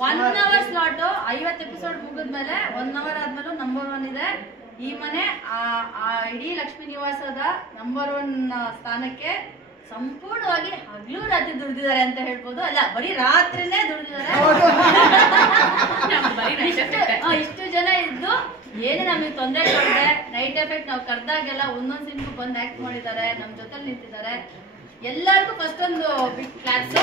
1 hour slot 50 episode ಮುಗಿದ್ಮೇಲೆ 1 hour ಆದ್ಮೇಲೆ number 1 ಇದೆ. ಈ ಮನೆ ಇಡೀ ಲಕ್ಷ್ಮೀ ನಿವಾಸದ ನಂಬರ್ 1 ಸ್ಥಾನಕ್ಕೆ ಸಂಪೂರ್ಣವಾಗಿ ಹಗಲು ರಾತ್ರಿ ದುಡಿದಿದ್ದಾರೆ ಅಂತ ಹೇಳ್ಬೋದು. ಅಲ್ಲ, ಬರೀ ರಾತ್ರಿನೇ ದುಡಿದಿದ್ದಾರೆ. ಇಷ್ಟು ಜನ ಇದ್ದು ಏನು ನಮಗೆ ತೊಂದರೆ ಕೊಡದೆ ನೈಟ್ ಎಫೆಕ್ಟ್ ನಾವು ಕರೆದಾಗೆಲ್ಲ ಒಂದೊಂದು ಸಿನಿಮಾ ಬಂದು ಆಕ್ಟ್ ಮಾಡಿದ್ದಾರೆ, ನಮ್ಮ ಜೊತೆಲಿ ನಿಂತಿದ್ದಾರೆ. ಎಲ್ಲರಿಗೂ ಫಸ್ಟ್ ಒಂದು ಬಿಗ್ ಕ್ಲಾಸ್.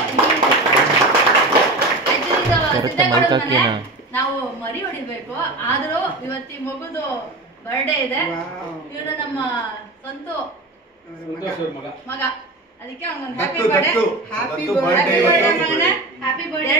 ನಾವು ಮರಿ ಹೊಡಿಬೇಕು, ಆದ್ರೂ ಇವತ್ತು ಈ ಮಗುದು ಬರ್ಡೇ ಇದೆ. ಇವನು ನಮ್ಮ ಸಂತು ಮಗ, ಅದಕ್ಕೆ ಅವನೊಂದು ಹ್ಯಾಪಿ ಬರ್ಡೇ. ಹ್ಯಾಪಿ ಬರ್ಡೇ ಮಗನೇ, ಹ್ಯಾಪಿ ಬರ್ಡೇ.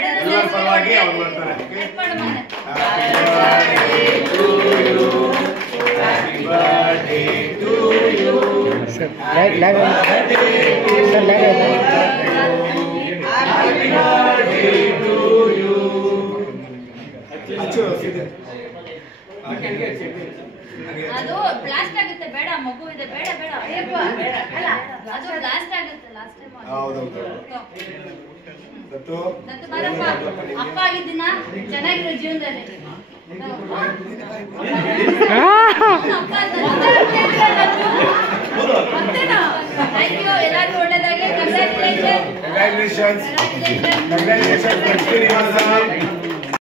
ಅದು ಬ್ಲಾಸ್ಟ್ ಆಗುತ್ತೆ, ಬೇಡ ಮಗು ಇದೆ, ಬೇಡ ಬೇಡ ಅಲ್ಲ, ಅದು ಬ್ಲಾಸ್ಟ್ ಆಗುತ್ತೆ. ಲಾಸ್ಟ್ ಟೈಮ್ ಬರಪ್ಪ, ಅಪ್ಪ ಆಗಿದ್ದೀನ ಚೆನ್ನಾಗಿರೋ ಜೀವನದಲ್ಲಿ. ಥ್ಯಾಂಕ್ ಯು, ಎಲ್ಲರಿಗೂ ಒಳ್ಳೇದಾಗಿ. ಕಂಗ್ರ್ಯಾಚುಲೇಷನ್.